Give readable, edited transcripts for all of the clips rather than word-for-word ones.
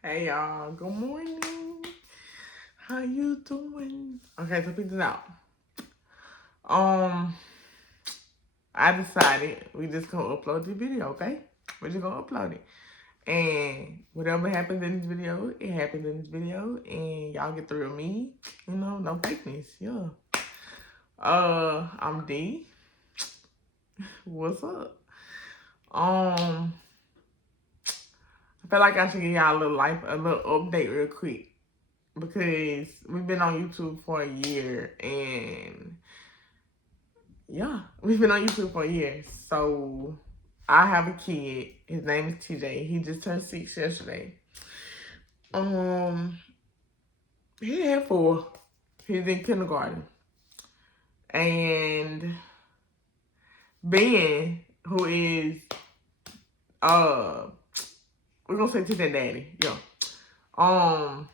Hey y'all, good morning. How you doing? Okay, so peep this out. Um, I decided we just gonna upload the video, okay? We're just gonna upload it. And whatever happens in this video, it happens in this video. And y'all get through me. No fakeness. Yeah. I'm D. What's up? I feel like I should give y'all a little update real quick. Because we've been on YouTube for a year and yeah, we've been on YouTube for a year. So I have a kid. His name is TJ. He just turned 6 yesterday. Um, he had 4. He's in kindergarten. And Ben, who is we're gonna say TJ daddy, yeah. Um,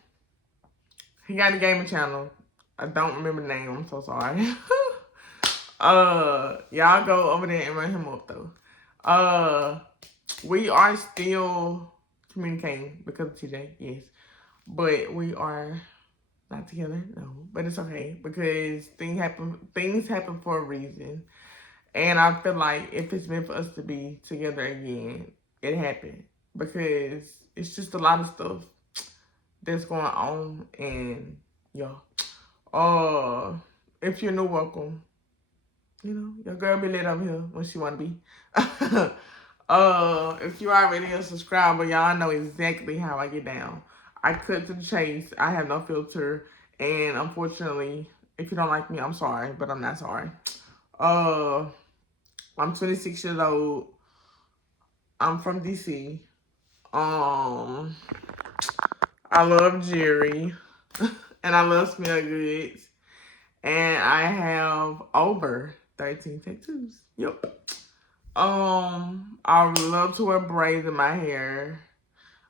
he got a gaming channel. I don't remember the name, I'm so sorry. Y'all go over there and run him up though. We are still communicating because of TJ, yes. But we are not together, no. But it's okay because things happen for a reason. And I feel like if it's meant for us to be together again, it happened. Because it's just a lot of stuff that's going on and yeah. If you're new, welcome. Your girl be lit up here when she wanna be. If you already a subscriber, y'all know exactly how I get down. I cut to the chase. I have no filter. And unfortunately, if you don't like me, I'm sorry, but I'm not sorry. I'm 26 years old. I'm from DC. I love Jerry. And I love Smell Goods. And I have over 13 tattoos. Yep. I love to wear braids in my hair.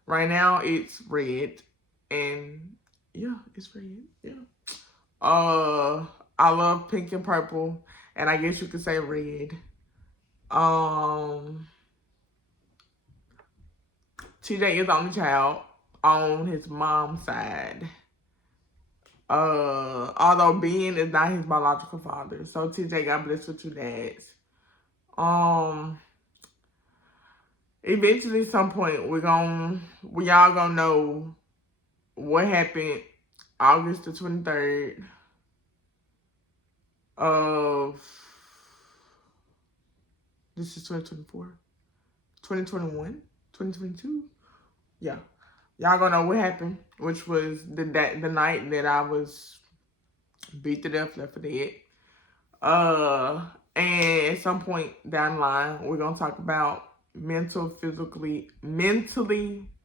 Right now it's red. And yeah, it's red. Yeah. I love pink and purple. And I guess you could say red. TJ is the only child on his mom's side. Although Ben is not his biological father. So TJ got blessed with 2 dads. Eventually, some point, we y'all gonna know what happened August the 23rd of, this is 2024, 2021, 2022. Yeah. Y'all gonna know what happened, which was the night that I was beat to death, left for dead. And at some point down the line, we're gonna talk about mentally,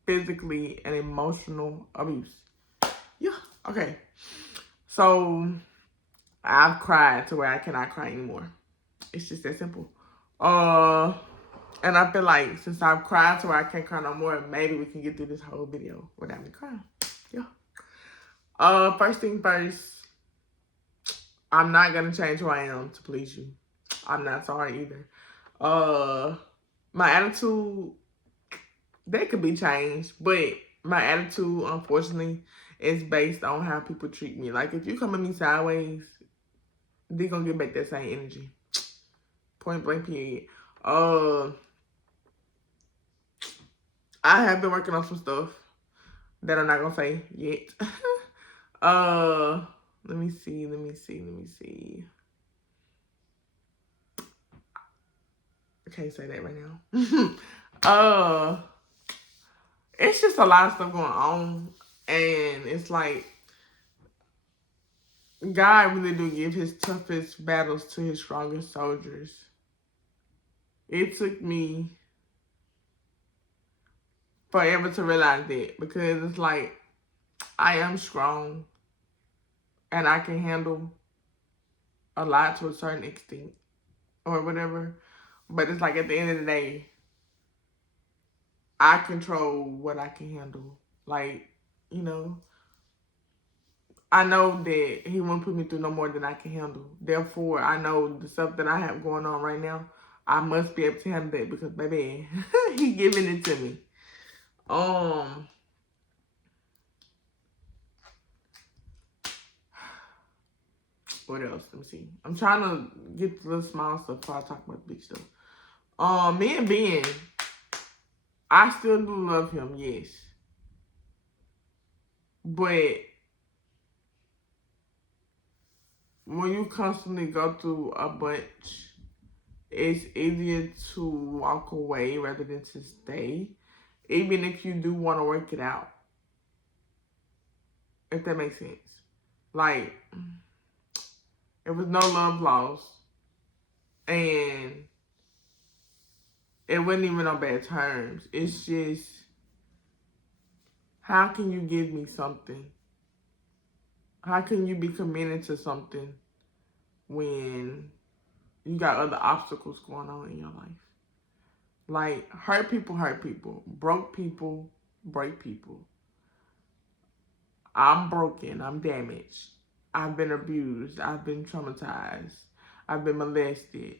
physically, and emotional abuse. Yeah, okay. So I've cried to where I cannot cry anymore. It's just that simple. And I feel like since I've cried to where I can't cry no more, maybe we can get through this whole video without me crying. Yeah. First thing first, I'm not gonna change who I am to please you. I'm not sorry either. My attitude, that could be changed, but my attitude, unfortunately, is based on how people treat me. Like, if you come at me sideways, they're gonna get back that same energy. Point blank period. I have been working on some stuff that I'm not gonna say yet. Let me see. I can't say that right now. It's just a lot of stuff going on, and it's like God really do give his toughest battles to his strongest soldiers. It took me forever to realize that, because it's like I am strong and I can handle a lot to a certain extent or whatever. But it's like at the end of the day, I control what I can handle. Like, I know that he won't put me through no more than I can handle. Therefore, I know the stuff that I have going on right now, I must be able to handle that because, baby, he giving it to me. What else? Let me see. I'm trying to get the little small stuff before I talk about the big stuff. Me and Ben, I still do love him, yes. But when you constantly go through a bunch, it's easier to walk away rather than to stay. Even if you do want to work it out. If that makes sense. Like, it was no love lost. And it wasn't even on bad terms. It's just, how can you give me something? How can you be committed to something when you got other obstacles going on in your life? Like, hurt people hurt people. Broke people break people. I'm broken. I'm damaged. I've been abused. I've been traumatized. I've been molested.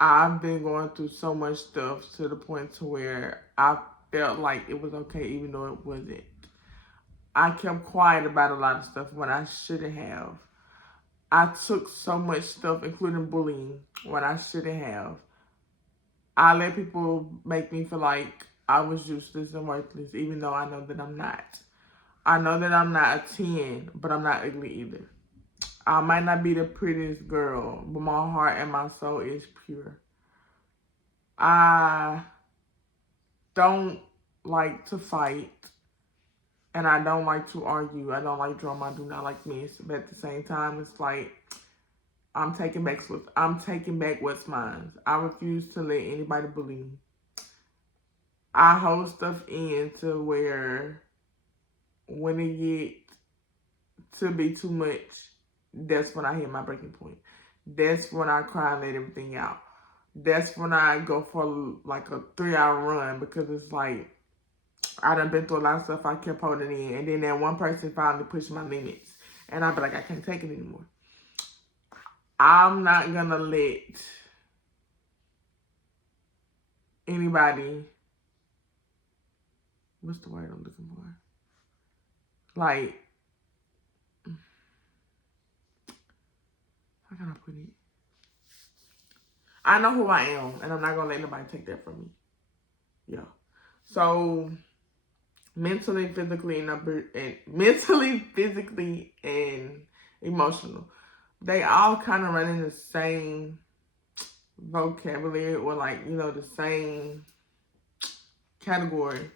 I've been going through so much stuff to the point to where I felt like it was okay even though it wasn't. I kept quiet about a lot of stuff when I shouldn't have. I took so much stuff, including bullying, when I shouldn't have. I let people make me feel like I was useless and worthless, even though I know that I'm not. I know that I'm not a 10, but I'm not ugly either. I might not be the prettiest girl, but my heart and my soul is pure. I don't like to fight, and I don't like to argue. I don't like drama. I do not like mess. But at the same time, it's like I'm taking back what's mine. I refuse to let anybody bully me. I hold stuff in to where when it get to be too much, that's when I hit my breaking point. That's when I cry and let everything out. That's when I go for like a 3-hour run because it's like I done been through a lot of stuff I kept holding in. And then that one person finally pushed my limits. And I'll be like, I can't take it anymore. I'm not going to let anybody, what's the word I'm looking for? Like, how can I put it? I know who I am, and I'm not going to let nobody take that from me. Yeah. So, mentally, physically, and emotional. They all kind of run in the same vocabulary or like, the same category.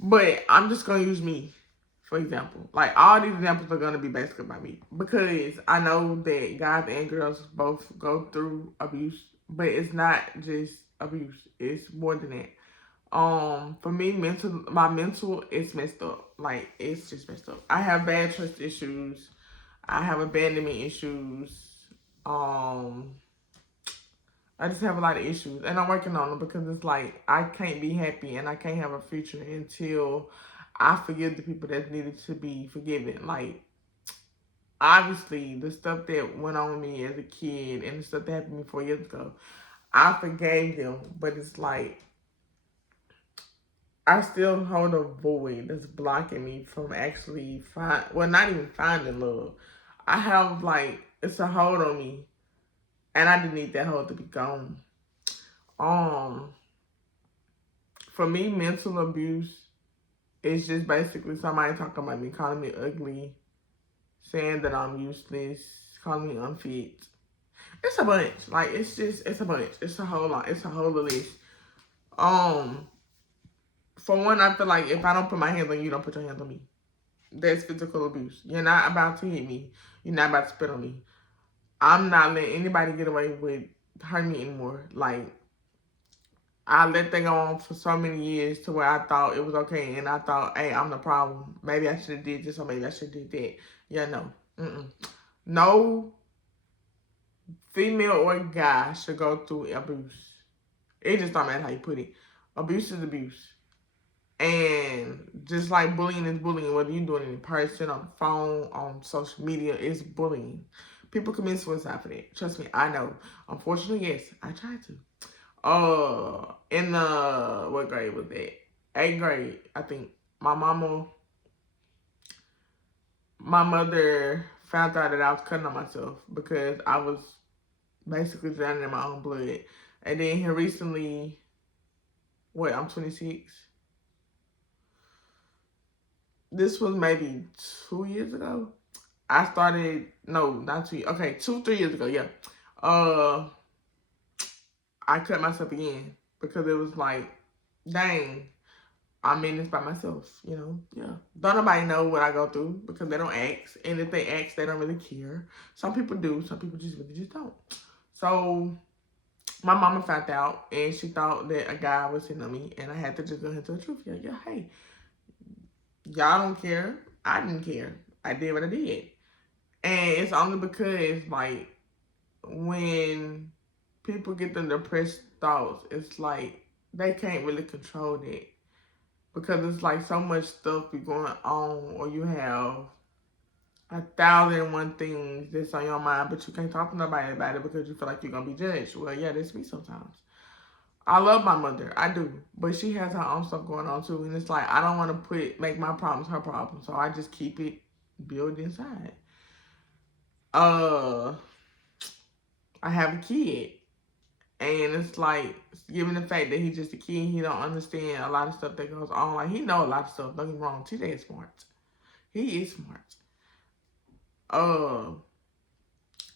But I'm just going to use me, for example. Like, all these examples are going to be basically about me. Because I know that guys and girls both go through abuse. But it's not just abuse. It's more than that. For me, my mental is messed up. Like, it's just messed up. I have bad trust issues. I have abandonment issues. I just have a lot of issues, and I'm working on them because it's like I can't be happy and I can't have a future until I forgive the people that needed to be forgiven. Like, obviously, the stuff that went on with me as a kid and the stuff that happened to me 4 years ago, I forgave them, but it's like I still hold a void that's blocking me from actually not even finding love. I have like, it's a hold on me, and I just need that hold to be gone. For me, mental abuse is just basically somebody talking about me, calling me ugly, saying that I'm useless, calling me unfit. It's a bunch. Like, it's a bunch. It's a whole lot. It's a whole list. For one, I feel like if I don't put my hands on you, don't put your hands on me. That's physical abuse. You're not about to hit me. You're not about to spit on me. I'm not letting anybody get away with hurting me anymore. Like, I let that go on for so many years to where I thought it was okay. And I thought, hey, I'm the problem. Maybe I should have did this or maybe I should have did that. Yeah, no. No female or guy should go through abuse. It just don't matter how you put it. Abuse is abuse. And just like bullying is bullying, whether you're doing it in person, on the phone, on social media, it's bullying. People commit suicide for that. Trust me, I know. Unfortunately, yes, I tried to. In what grade was that? 8th grade, I think. My mother found out that I was cutting on myself because I was basically drowning in my own blood. And then here recently, I'm 26. This was maybe 2 years ago. I started, no, not 2 years. Okay, 3 years ago, yeah. I cut myself again because it was like, dang, I'm in this by myself, Yeah. Don't nobody know what I go through because they don't ask. And if they ask, they don't really care. Some people do. Some people just really just don't. So my mama found out and she thought that a guy was hitting on me and I had to just go into the truth. Yeah, hey, y'all don't care. I didn't care. I did what I did. And it's only because, like, when people get them depressed thoughts, it's like they can't really control that. Because it's like so much stuff be going on, or you have 1,001 things that's on your mind, but you can't talk to nobody about it because you feel like you're going to be judged. Well, yeah, that's me sometimes. I love my mother. I do. But she has her own stuff going on too. And it's like, I don't want to make my problems her problem. So I just keep it built inside. I have a kid. And it's like, given the fact that he's just a kid, he don't understand a lot of stuff that goes on. Like, he know a lot of stuff. Don't get me wrong. TJ is smart. He is smart.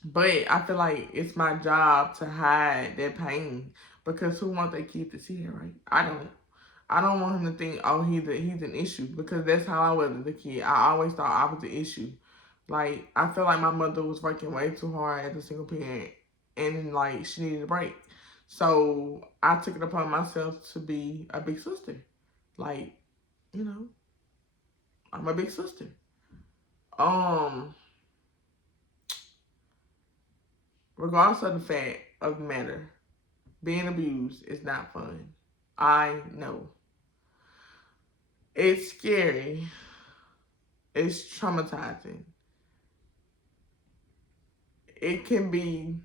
But I feel like it's my job to hide that pain because who wants their kid to see it, right? I don't. I don't want him to think, oh, he's an issue because that's how I was as a kid. I always thought I was the issue. Like, I feel like my mother was working way too hard as a single parent and, like, she needed a break. So I took it upon myself to be a big sister. Like, I'm a big sister. Regardless of the fact of the matter, being abused is not fun. I know. It's scary. It's traumatizing. It can be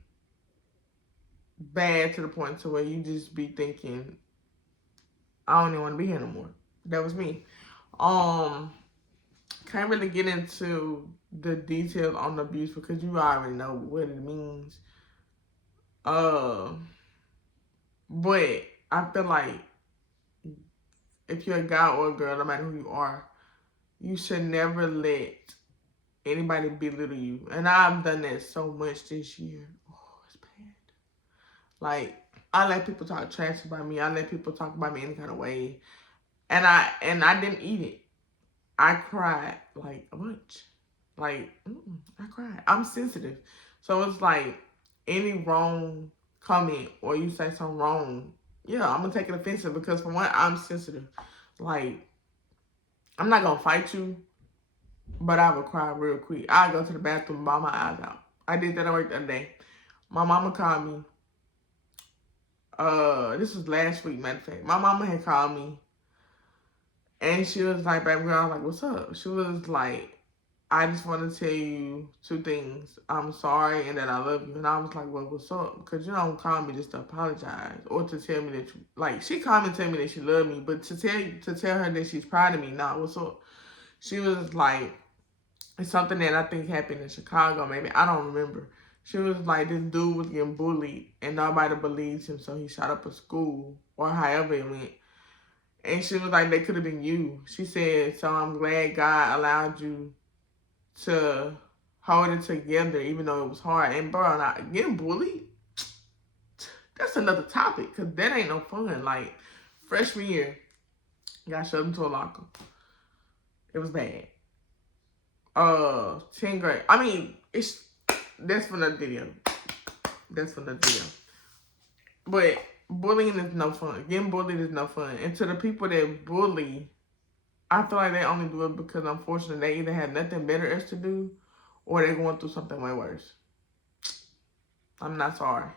bad to the point to where you just be thinking, I don't even want to be here no more. That was me. Can't really get into the details on the abuse because you already know what it means. But I feel like if you're a guy or a girl, no matter who you are, you should never let anybody belittle you. And I've done that so much this year. Oh, it's bad. Like, I let people talk trash about me. I let people talk about me any kind of way. And I didn't eat it. I cried like a bunch. Like, I cried. I'm sensitive. So it's like any wrong comment or you say something wrong, yeah, I'm going to take it offensive because for one, I'm sensitive. Like, I'm not going to fight you, but I would cry real quick. I'd go to the bathroom and bawl my eyes out. I did that at work the other day. My mama called me. This was last week, matter of fact. My mama had called me. And she was like, baby girl, I was like, what's up? She was like, I just want to tell you 2 things. I'm sorry and that I love you. And I was like, well, what's up? Because you don't call me just to apologize or to tell me that you, like, she called me and tell me that she loved me. But to tell her that she's proud of me, nah, what's up? She was like, it's something that I think happened in Chicago, maybe. I don't remember. She was like, this dude was getting bullied and nobody believes him, so he shot up a school or however it went. And she was like, they could have been you. She said, so I'm glad God allowed you to hold it together even though it was hard. And bro, getting bullied, that's another topic because that ain't no fun. Like, freshman year, got shoved into a locker. It was bad. 10th grade. I mean, that's for another video. But bullying is no fun. Getting bullied is no fun. And to the people that bully, I feel like they only do it because unfortunately they either have nothing better else to do or they're going through something way worse. I'm not sorry.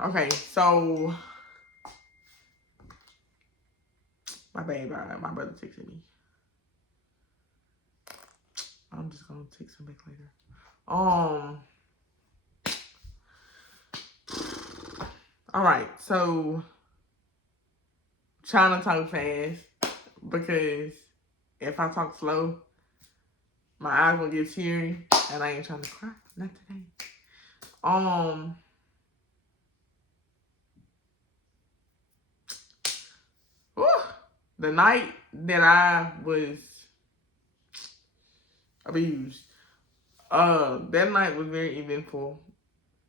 Okay, so my brother texted me. I'm just gonna text him back later. All right, so trying to talk fast, because if I talk slow, my eyes gonna get teary, and I ain't trying to cry. Not today. Whew, the night that I was abused, that night was very eventful,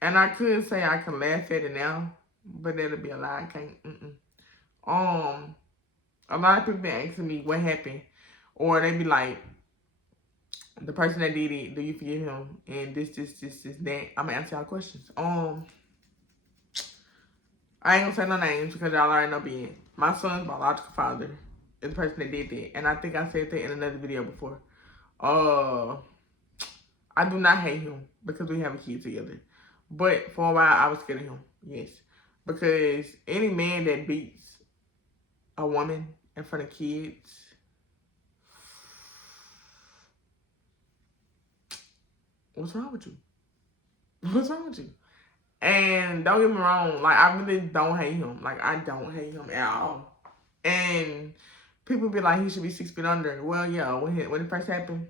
and I could say I can laugh at it now, but that'll be a lie. I can't. A lot of people been asking me what happened, or they be like, the person that did it, do you forgive him? And this, that. I'm gonna answer y'all questions. I ain't gonna say no names because y'all already know being. My son's biological father is the person that did that, and I think I said that in another video before. I do not hate him because we have a kid together, but for a while I was scared of him. Yes, because any man that beats a woman in front of kids, what's wrong with you? What's wrong with you? And don't get me wrong, like, I really don't hate him. Like, I don't hate him at all. And people be like, he should be 6 feet under. Well, yeah, when it first happened,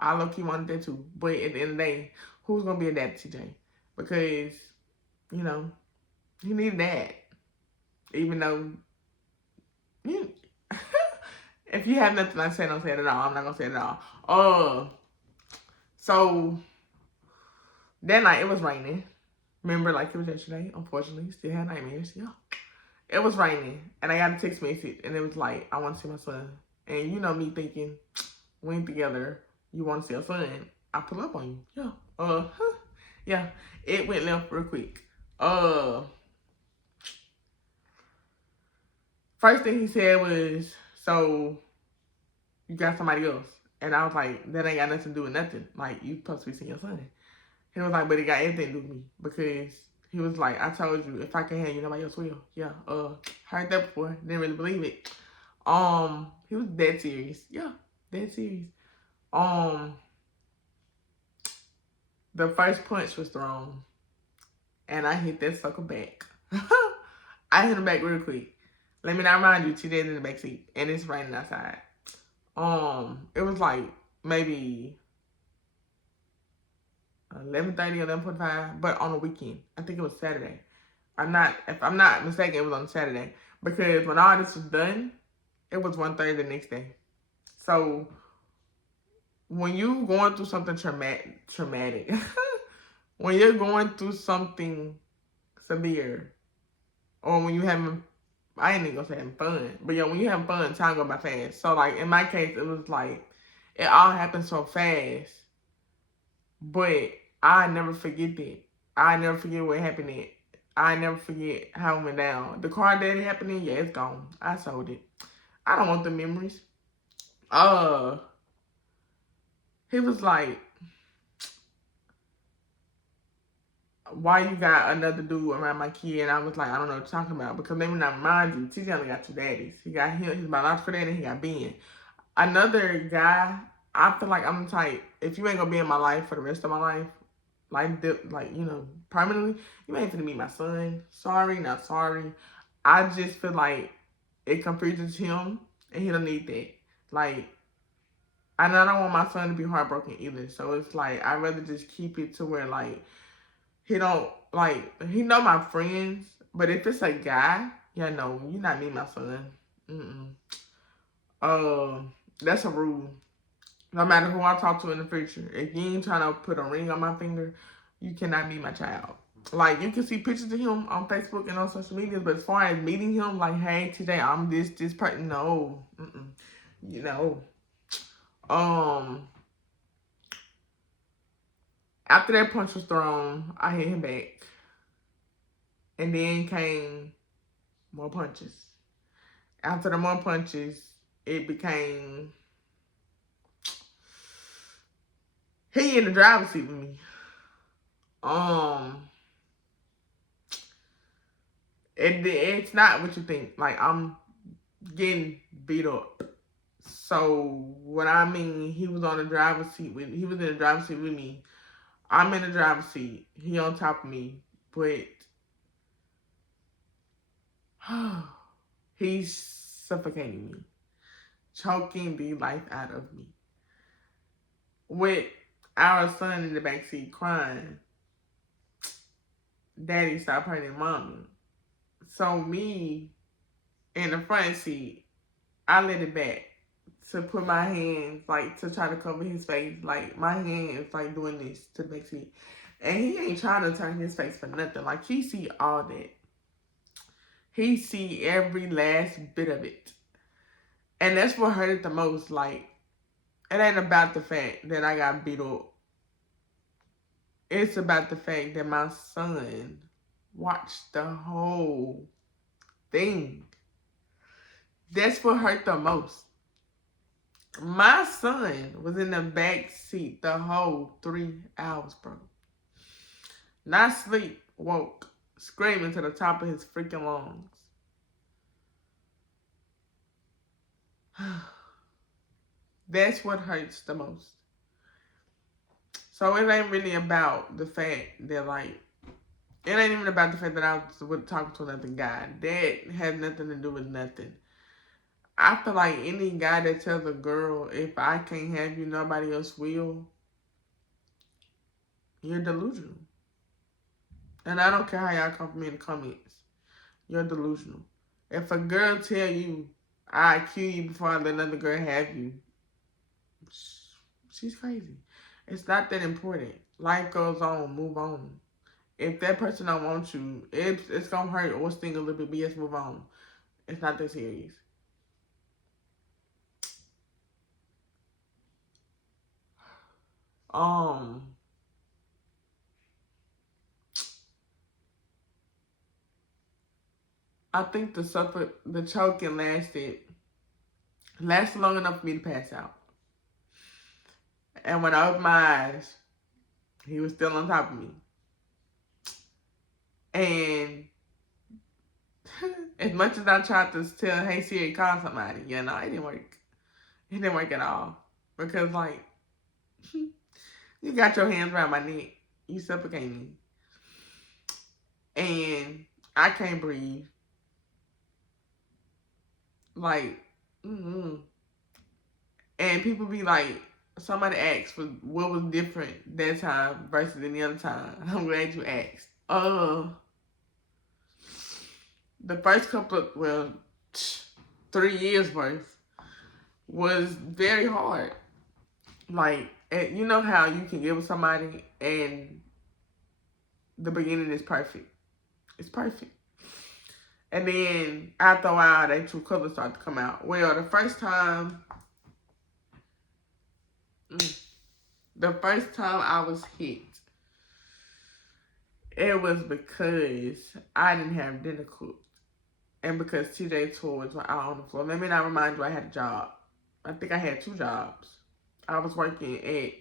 I low-key wanted that too. But at the end of the day, who's going to be a dad to TJ? Because, you know, he needed that. Even though, if you have nothing to say, don't say it at all. I'm not going to say it at all. So, that night, it was raining. Remember, like it was yesterday, unfortunately. Still had nightmares. Yeah. It was raining. And I got a text message. And it was like, I want to see my son. And you know me thinking, we ain't together. You want to see your son. I pull up on you. Yeah. Yeah. It went left real quick. First thing he said was, so, you got somebody else. And I was like, that ain't got nothing to do with nothing. Like, you supposed to be seeing your son. He was like, but it got everything to do with me. Because he was like, I told you, if I can have you, nobody else will. Yeah, heard that before. Didn't really believe it. He was dead serious. Yeah, dead serious. The first punch was thrown. And I hit that sucker back. I hit him back real quick. Let me not remind you, TJ's in the back seat. And it's raining outside. It was like, maybe 11:30, 11:45, but on the weekend. I think it was Saturday. If I'm not mistaken, it was on Saturday. Because when all this was done, it was 1:30 the next day. So, when you going through something traumatic, when you're going through something severe, or when you having, I ain't even gonna say having fun, but yeah, when you having fun, time go by fast. So, like, in my case, it was like, it all happened so fast, but I never forget that. I never forget what happened then. I never forget how it went down. The car that it happened in, yeah, it's gone. I sold it. I don't want the memories. He was like, why you got another dude around my kid? And I was like, I don't know what you're talking about. Because let me not remind you, TJ only got 2 daddies. He got him, his biological daddy, and he got Ben. Another guy, I feel like I'm the type, if you ain't gonna be in my life for the rest of my life, like, you know, permanently, you ain't finna meet my son. Sorry, not sorry. I just feel like it confuses him, and he don't need that. Like, and I don't want my son to be heartbroken either. So it's like, I'd rather just keep it to where, like, he don't, like, he know my friends, but if it's a guy, yeah, no, you not meeting my son. That's a rule. No matter who I talk to in the future, if you ain't trying to put a ring on my finger, you cannot meet my child. Like, you can see pictures of him on Facebook and on social media, but as far as meeting him, like, hey, today I'm this person, no. You know. After that punch was thrown, I hit him back. And then came more punches. After the more punches, it became, he in the driver's seat with me. It's not what you think. Like, I'm getting beat up. So what I mean, he was in the driver's seat with me. I'm in the driver's seat. He on top of me, but he's suffocating me. choking the life out of me. With our son in the backseat crying, Daddy stopped hurting Mommy. So me in the front seat, I let it back to put my hands, like, to try to cover his face. Like, my hands, like, doing this to the backseat. And he ain't trying to turn his face for nothing. Like, he see all that. He see every last bit of it. And that's what hurt it the most. Like, it ain't about the fact that I got beat up. It's about the fact that my son watched the whole thing. That's what hurt the most. My son was in the back seat the whole 3 hours, bro. Not sleep, woke, screaming to the top of his freaking lungs. That's what hurts the most. So it ain't really about the fact that, like, it ain't even about the fact that I was talking to another guy. That had nothing to do with nothing. I feel like any guy that tells a girl, if I can't have you, nobody else will, you're delusional. And I don't care how y'all come for me in the comments. You're delusional. If a girl tell you, I kill you before I let another girl have you, she's crazy. It's not that important. Life goes on. Move on. If that person don't want you, it's gonna hurt or sting a little bit, but yes, move on. It's not that serious. I think the choking lasted long enough for me to pass out. And when I opened my eyes, he was still on top of me. And as much as I tried to tell, hey Siri, call somebody, it didn't work. It didn't work at all. Because, like, you got your hands around my neck. You suffocate me. And I can't breathe. Like, And people be like, somebody asked for what was different that time versus any other time. I'm glad you asked. The first couple of, 3 years worth was very hard. Like, you know how you can get with somebody and the beginning is perfect. It's perfect. And then after a while, their true colors start to come out. Well, the first time I was hit, it was because I didn't have dinner cooked. And because TJ toys were out on the floor. Let me not remind you I had a job. I think I had 2 jobs. I was working at,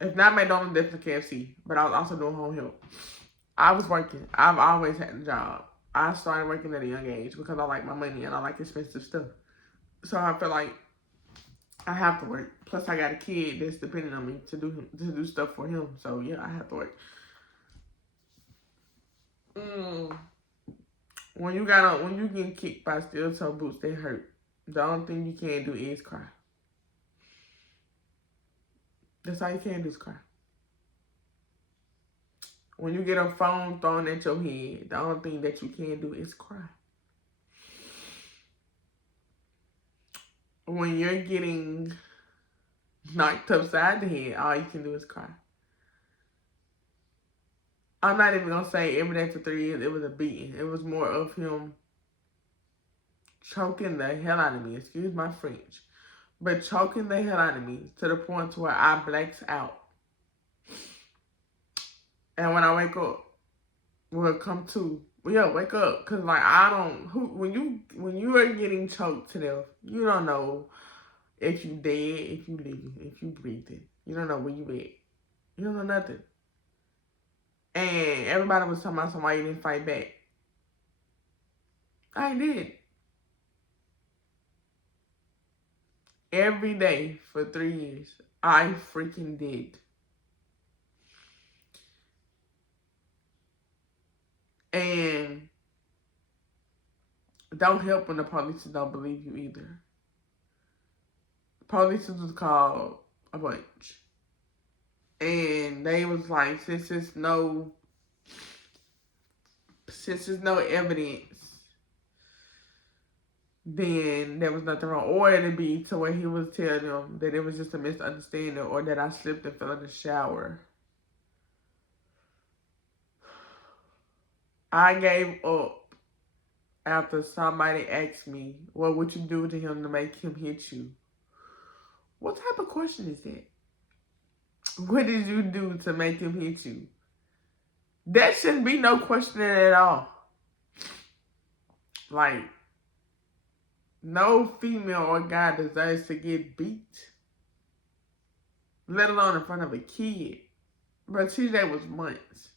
if not McDonald's, definitely KFC. But I was also doing home help. I was working. I've always had a job. I started working at a young age because I like my money and I like expensive stuff. So I feel like I have to work. Plus, I got a kid that's depending on me to do stuff for him. So yeah, I have to work. When you get kicked by steel toe boots, they hurt. The only thing you can't do is cry. That's all you can do is cry. When you get a phone thrown at your head, the only thing that you can do is cry. When you're getting knocked upside the head, all you can do is cry. I'm not even going to say every day for 3 years it was a beating. It was more of him choking the hell out of me. Excuse my French. But choking the hell out of me to the point where I blacks out. And when I wake up, wake up. Because, like, when you are getting choked to death, you don't know if you dead, if you living, if you breathing. You don't know where you at. You don't know nothing. And everybody was talking about somebody didn't fight back. I did. Every day for 3 years, I freaking did. And don't help when the police don't believe you either. Police was called a bunch. And they was like, since there's no evidence, then there was nothing wrong. Or it'd be to where he was telling them that it was just a misunderstanding or that I slipped and fell in the shower. I gave up after somebody asked me, what would you do to him to make him hit you? What type of question is that? What did you do to make him hit you? That shouldn't be no question at all. Like, no female or guy deserves to get beat, let alone in front of a kid. But TJ was months.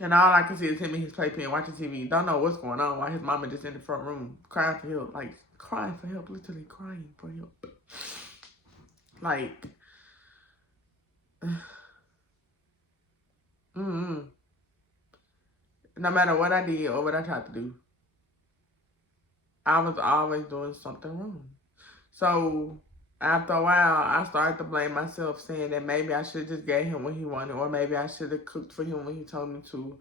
And all I could see is him in his playpen watching TV. Don't know what's going on while his mama just in the front room crying for help. Like, crying for help. Literally crying for help. Like, no matter what I did or what I tried to do, I was always doing something wrong. So, after a while, I started to blame myself, saying that maybe I should have just gave him what he wanted, or maybe I should have cooked for him when he told me to.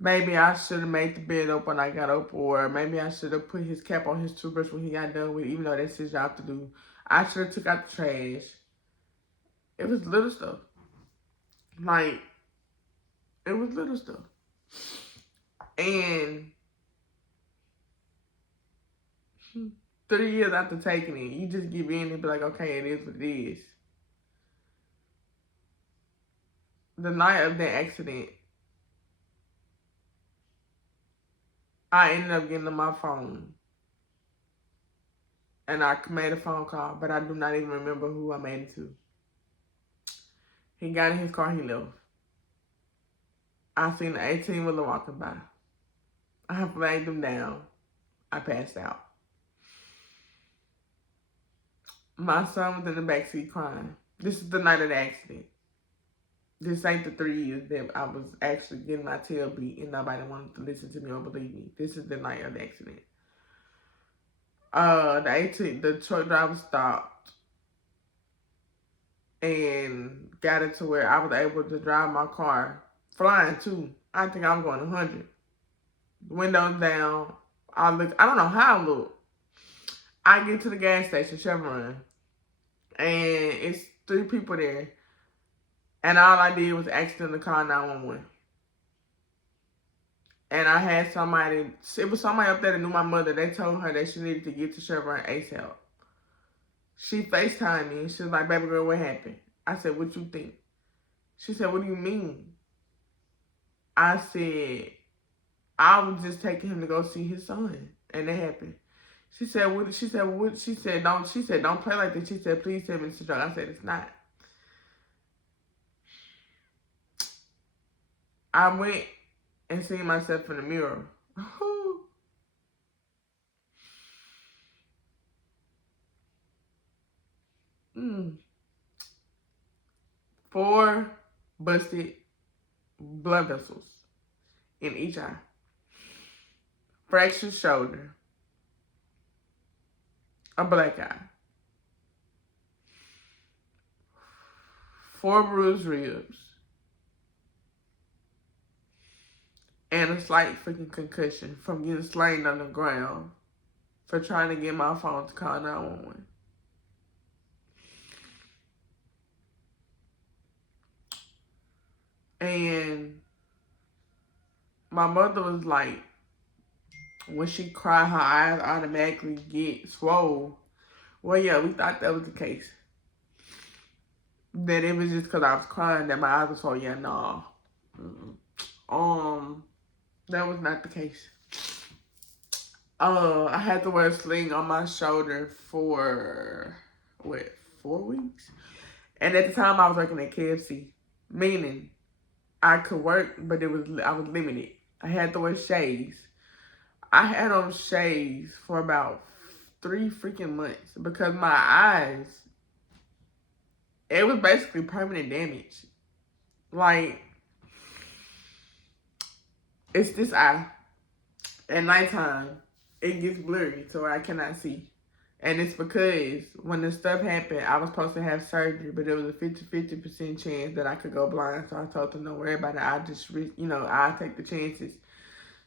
Maybe I should have made the bed up when I got up, or maybe I should have put his cap on his toothbrush when he got done with it, even though that's his job to do. I should have took out the trash. It was little stuff. Like, it was little stuff. And 3 years after taking it, you just give in and be like, okay, it is what it is. The night of that accident, I ended up getting on my phone. And I made a phone call, but I do not even remember who I made it to. He got in his car, he left. I seen the 18-wheeler walking by. I flagged him down. I passed out. My son was in the backseat crying. This is the night of the accident. This ain't the 3 years that I was actually getting my tail beat and nobody wanted to listen to me or believe me. This is the night of the accident. The truck driver stopped and got it to where I was able to drive my car, flying too. I think I'm going 100. Windows down. I don't know how I look. I get to the gas station, Chevron, and it's 3 people there. And all I did was ask them to call 911. And I had somebody, it was somebody up there that knew my mother. They told her that she needed to get to Chevron ASAP. She FaceTimed me and she was like, baby girl, what happened? I said, what you think? She said, what do you mean? I said, I was just taking him to go see his son. And it happened. She said, what? She said, what? She said, don't play like this. She said, please tell me it's a joke. I said, it's not. I went and seen myself in the mirror. 4 busted blood vessels in each eye. Fractured shoulder. A black eye. 4 bruised ribs. And a slight freaking concussion from getting slain on the ground for trying to get my phone to call 911. And my mother was like, when she cried, her eyes automatically get swole. Well, yeah, we thought that was the case. That it was just because I was crying that my eyes were swole. Yeah, no. That was not the case. I had to wear a sling on my shoulder for, 4 weeks? And at the time, I was working at KFC. Meaning, I could work, but I was limited. I had to wear shades. I had on shades for about 3 freaking months because my eyes, it was basically permanent damage. Like, it's this eye. At nighttime, it gets blurry to where I cannot see. And it's because when this stuff happened, I was supposed to have surgery, but there was a 50% chance that I could go blind. So I told them, don't worry about it. I just, I take the chances.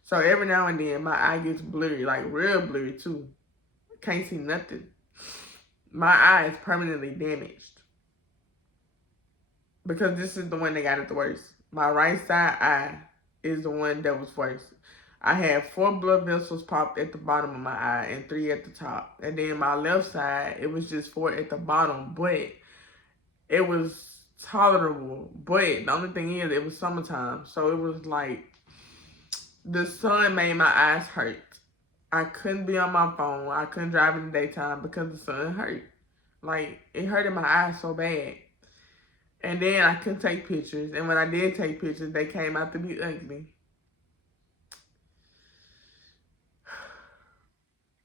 So every now and then, my eye gets blurry, like real blurry too. Can't see nothing. My eye is permanently damaged. Because this is the one that got it the worst. My right side eye is the one that was worse. I had 4 blood vessels popped at the bottom of my eye and 3 at the top. And then my left side, it was just 4 at the bottom, but it was tolerable. But the only thing is, it was summertime. So it was like, the sun made my eyes hurt. I couldn't be on my phone. I couldn't drive in the daytime because the sun hurt. Like, it hurted my eyes so bad. And then I couldn't take pictures. And when I did take pictures, they came out to be ugly.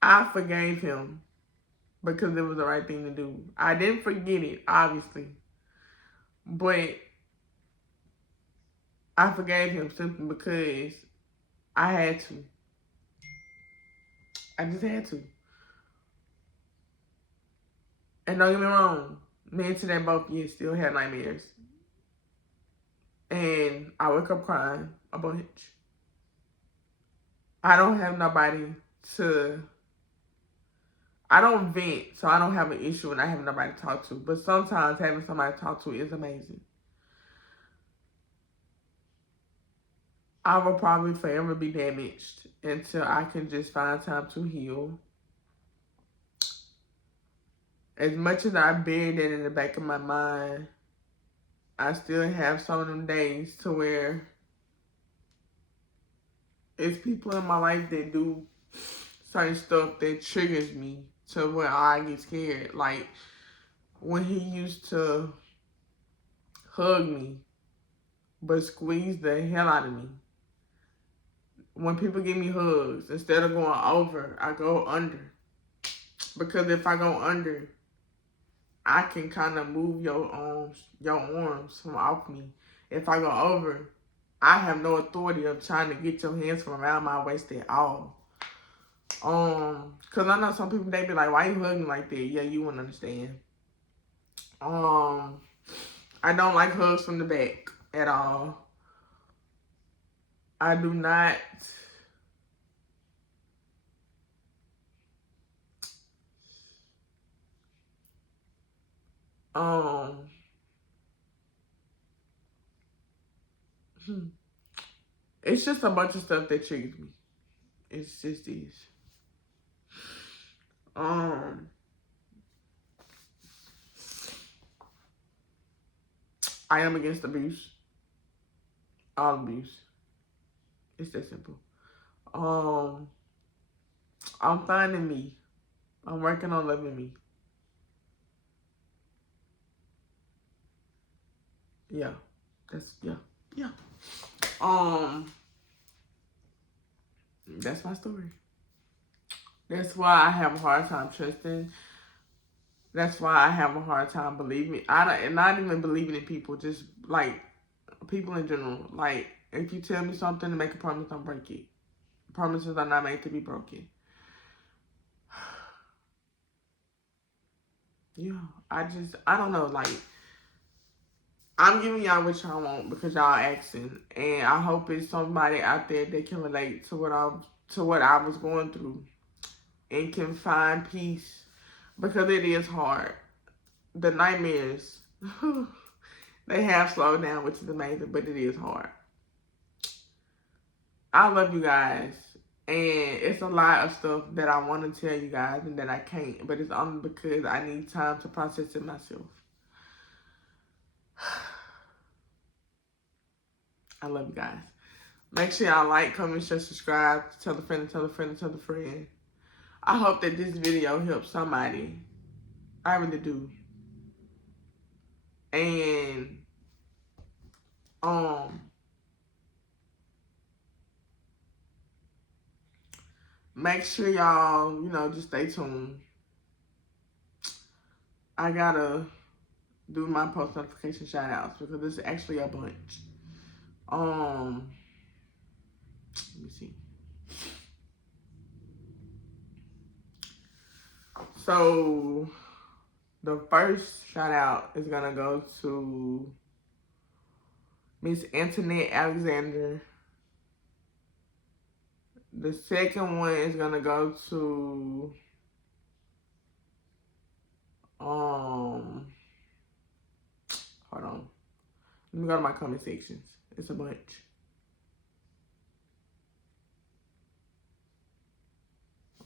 I forgave him because it was the right thing to do. I didn't forget it, obviously. But I forgave him simply because I had to. I just had to. And don't get me wrong, me and today both still had nightmares. And I wake up crying a bunch. I don't have nobody to... I don't vent, so I don't have an issue when I have nobody to talk to. But sometimes having somebody to talk to is amazing. I will probably forever be damaged until I can just find time to heal. As much as I buried that in the back of my mind, I still have some of them days to where it's people in my life that do certain stuff that triggers me to where I get scared. Like when he used to hug me, but squeeze the hell out of me. When people give me hugs, instead of going over, I go under. Because if I go under, I can kind of move your arms from off me. If I go over, I have no authority of trying to get your hands from around my waist at all. Cause I know some people, they be like, why you hugging like that? Yeah, you wouldn't understand. I don't like hugs from the back at all. I do not. It's just a bunch of stuff that triggers me. It's just these. I am against abuse. All abuse. It's that simple. I'm finding me. I'm working on loving me. Yeah. Yeah. That's my story. That's why I have a hard time trusting. That's why I have a hard time believing. Not even believing in people, just like people in general. Like, if you tell me something to make a promise, don't break it. Promises are not made to be broken. Yeah, I don't know, like, I'm giving y'all what y'all want because y'all asking, and I hope it's somebody out there that can relate to what I was going through and can find peace, because it is hard. The nightmares, they have slowed down, which is amazing, but it is hard. I love you guys, and it's a lot of stuff that I want to tell you guys and that I can't, but it's only because I need time to process it myself. I love you guys. Make sure y'all like, comment, share, subscribe, tell a friend, tell a friend, tell a friend. I hope that this video helps somebody. I really do. And make sure y'all, just stay tuned. I gotta do my post notification shout outs because there's actually a bunch. Let me see. So the first shout out is gonna go to Miss Antoinette Alexander. The second one is gonna go to hold on. Let me go to my comment sections. It's a bunch.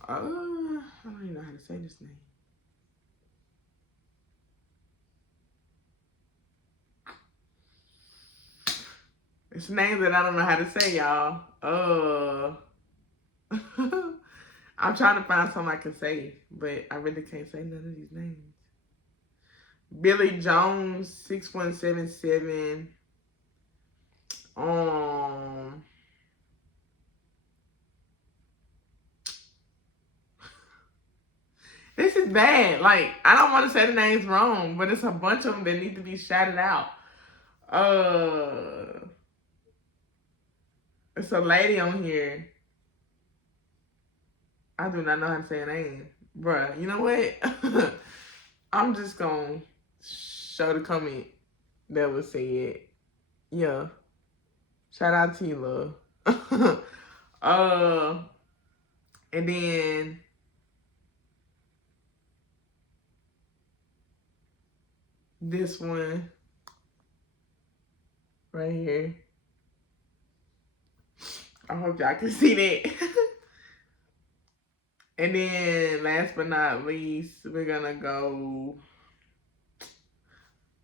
I don't even know how to say this name. It's a name that I don't know how to say, y'all. I'm trying to find something I can say, but I really can't say none of these names. Billy Jones, 6177. This is bad. Like, I don't want to say the names wrong, but it's a bunch of them that need to be shouted out. It's a lady on here. I do not know how to say her name. Bruh, you know what? I'm just going to show the comment that was said. Yeah. Shout out to you, love. And then this one right here. I hope y'all can see that. And then last but not least, we're gonna go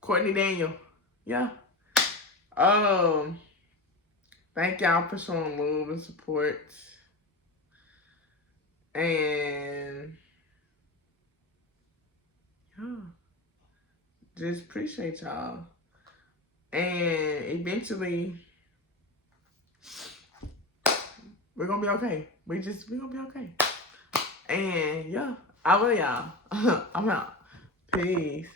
Courtney Daniel. Yeah. Thank y'all for showing love and support. And yeah, just appreciate y'all. And eventually, we're gonna be okay. We're gonna be okay. And yeah, I love y'all. I'm out. Peace.